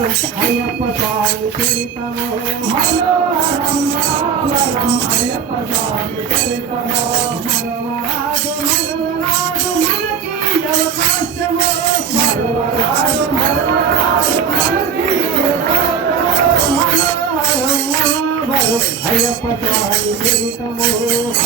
అయ్యప్ప స్వామి చరితము మనోహరం మనోహరం అయ్యప్ప స్వామి చరితము మరవరాదు మరవరాదు మనకి అవకాశము మరవరాదు మరవరాదు మనకి మనోహరం మనోహరం అయ్యప్ప స్వామి చరితము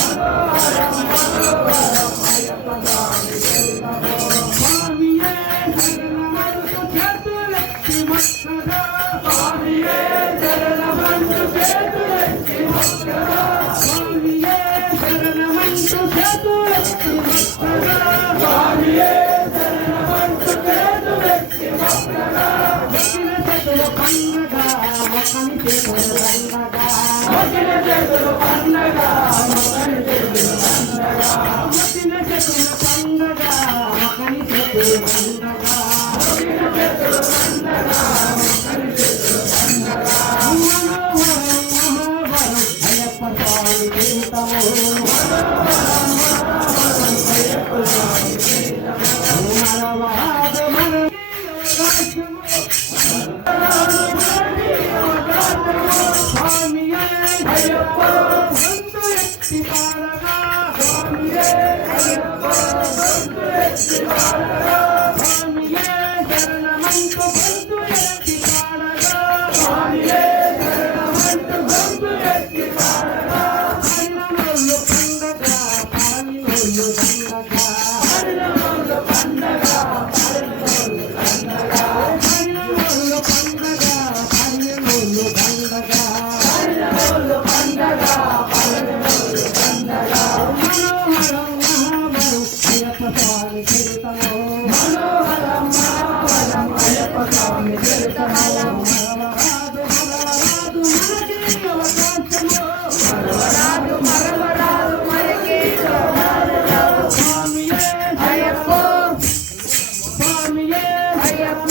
మనోహరం మనోహరం అయ్యప్ప స్వామి చరితము స్వామియే శరణమరుసు చేతులెత్తి మొక్కగా స్వామియే శరణమంటూ చేతులెత్తి మొక్కగా స్వామియే శరణమంటూ చేతులెత్తి మొక్కగా స్వామియే శరణమంటూ చేతులెత్తి మొక్కగా మొక్కిన చేతుల పండగ మొక్కని చేతుల పండగ మొక్కిన చేతుల పండగ మొక్కని చేతుల పండగ మొక్కిన చేతుల పండగ మొక్కని చేతుల పండగ మొక్కిన చేతుల పండగ మొక్కని చేతుల పండగ మనోహరం మనోహరం అయ్యప్ప స్వామి చరితము మనోహరం మనోహరం అయ్యప్ప స్వామి చరితము మరవరాదు మనకి స్వామియే అయ్యప్ప గొంతు ఎత్తి పాడగా స్వామియే అయ్యప్ప గొంతు ఎత్తి పాడగా స్వామియే శరణమంటూ గొంతు ఎత్తి పాడగా స్వామియే శరణమంటూ గొంతు ఎత్తి పాడగా హరినోళ్ళు పండగ పరమినోళ్ళు పండగ హరినోళ్ళు పండగ పరమినోళ్ళు పండగ హరినోళ్ళు పండగ పరమినోళ్ళు పండగ హరినోళ్ళు పండగ పరమినోళ్ళు పండగ మనోహరం మనోహరం అయ్యప్ప స్వామి చరితము మనోహరం మనోహరం అయ్యప్ప స్వామి చరితము మరవరాదు మరవరాదు మనకి అవకాశము మరవరాదు మరవరాదు మనకి అవకాశము స్వామియే అయ్యప్ప స్వామియే అయ్యప్ప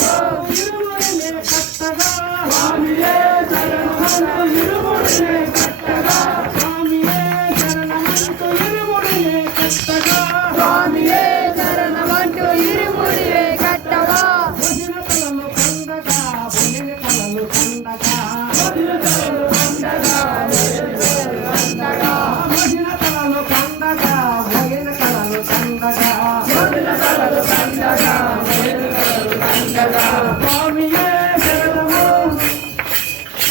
ఇరుముడినే కట్టగా స్వామియే శరణమంటూ ఇరుముడినే కట్టగా స్వామియే శరణమంటూ ఇరుముడినే కట్టగా స్వామియే శరణమంటూ ఇరుముడినే కట్టగా భజన కలలు పండగ భజన కలలు పండగ భజన కలలు పండగ భజన కలలు పండగ భజన కలలు పండగ భజన కలలు పండగ భజన కలలు పండగ స్వామియే శరణము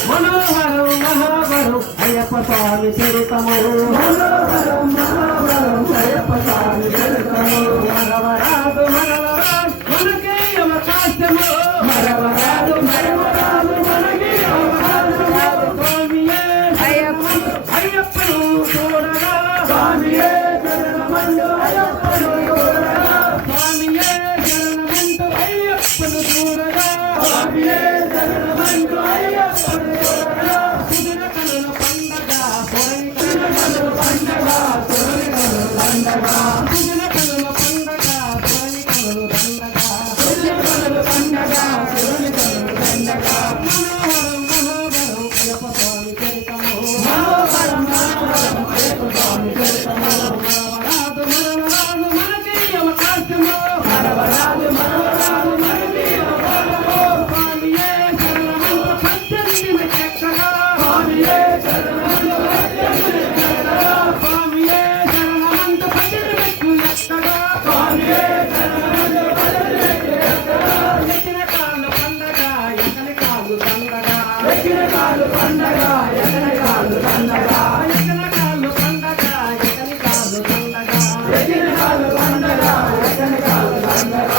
మనోహరం మనోహరం అయ్యప్ప స్వామి చరితము మనోహరం మనోహరం అయ్యప్ప స్వామి చరితము మరవరాదు మరవరాదు మనకి అవకాశము మరవరాదు మరవరాదు మనకి అవకాశము స్వామియే అయ్యప్ప అయ్యప్పను చూడగా స్వామియే శరణమంటూ అయ్యప్పను చూడగా స్వామియే శరణమంటూ అయ్యప్పను చూడగా స్వామియే శరణమంటూ అయ్యప్పను చూడగా కుదిర కనుల పండగ పొరని కనుల పండగ పొరని కనుల పండగ కుదిర కనుల పండగ పొరని కనుల పండగ కుదిర కనుల పండగ పొరని కనుల పండగ మనోహరం మనోహరం అయ్యప్ప స్వామి చరితము మనోహరం మనోహరం అయ్యప్ప స్వామి చరితము మరవరాదు మరవరాదు మనకి అవకాశము మరవరాదు మరవరాదు మనకి అవకాశము స్వామియే శరణమంటూ పద్దెనిమిది చెక్కగా స్వామియే శరణమంటూ పద్దెనిమిది చెక్కగా స్వామియే శరణమంటూ పద్దెనిమిది చెక్కగా స్వామియే శరణమంటూ పద్దెనిమిది చెక్కగా ఎక్కిన కాళ్ళు పండగ ఎక్కని కాళ్ళు పండగ ఎక్కిన కాళ్ళు పండగ ఎక్కని కాళ్ళు పండగ ఎక్కిన కాళ్ళు పండగ ఎక్కని కాళ్ళు పండగ ఎక్కిన కాళ్ళు పండగ ఎక్కని కాళ్ళు పండగ